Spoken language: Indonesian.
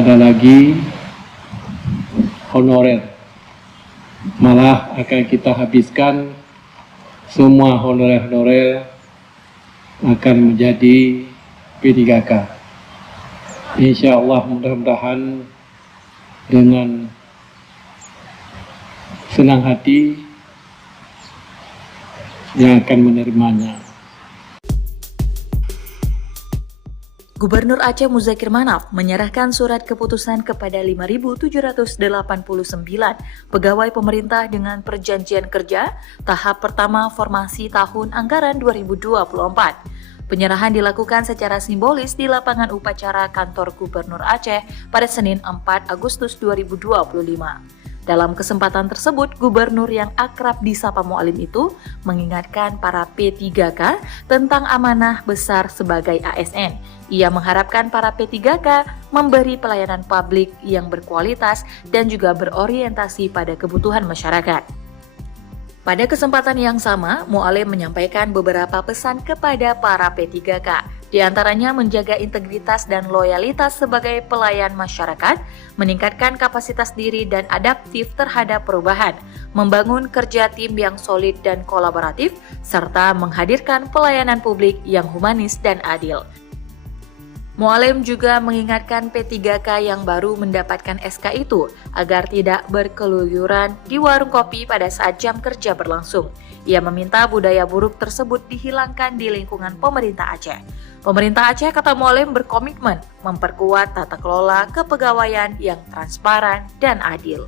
ada lagi honorer. Malah akan kita habiskan semua honorer-honorer akan menjadi P3K. Insya Allah mudah-mudahan dengan senang hati yang akan menerimanya. Gubernur Aceh Muzakir Manaf menyerahkan surat keputusan kepada 5.789 pegawai pemerintah dengan perjanjian kerja tahap pertama formasi tahun anggaran 2024. Penyerahan dilakukan secara simbolis di lapangan upacara kantor Gubernur Aceh pada Senin 4 Agustus 2025. Dalam kesempatan tersebut, gubernur yang akrab disapa Mualim itu mengingatkan para P3K tentang amanah besar sebagai ASN. Ia mengharapkan para P3K memberi pelayanan publik yang berkualitas dan juga berorientasi pada kebutuhan masyarakat. Pada kesempatan yang sama, Mualim menyampaikan beberapa pesan kepada para P3K. Di antaranya menjaga integritas dan loyalitas sebagai pelayan masyarakat, meningkatkan kapasitas diri dan adaptif terhadap perubahan, membangun kerja tim yang solid dan kolaboratif, serta menghadirkan pelayanan publik yang humanis dan adil. Mualim juga mengingatkan P3K yang baru mendapatkan SK itu agar tidak berkeluyuran di warung kopi pada saat jam kerja berlangsung. Ia meminta budaya buruk tersebut dihilangkan di lingkungan pemerintah Aceh. Pemerintah Aceh, kata Mualim, berkomitmen memperkuat tata kelola kepegawaian yang transparan dan adil.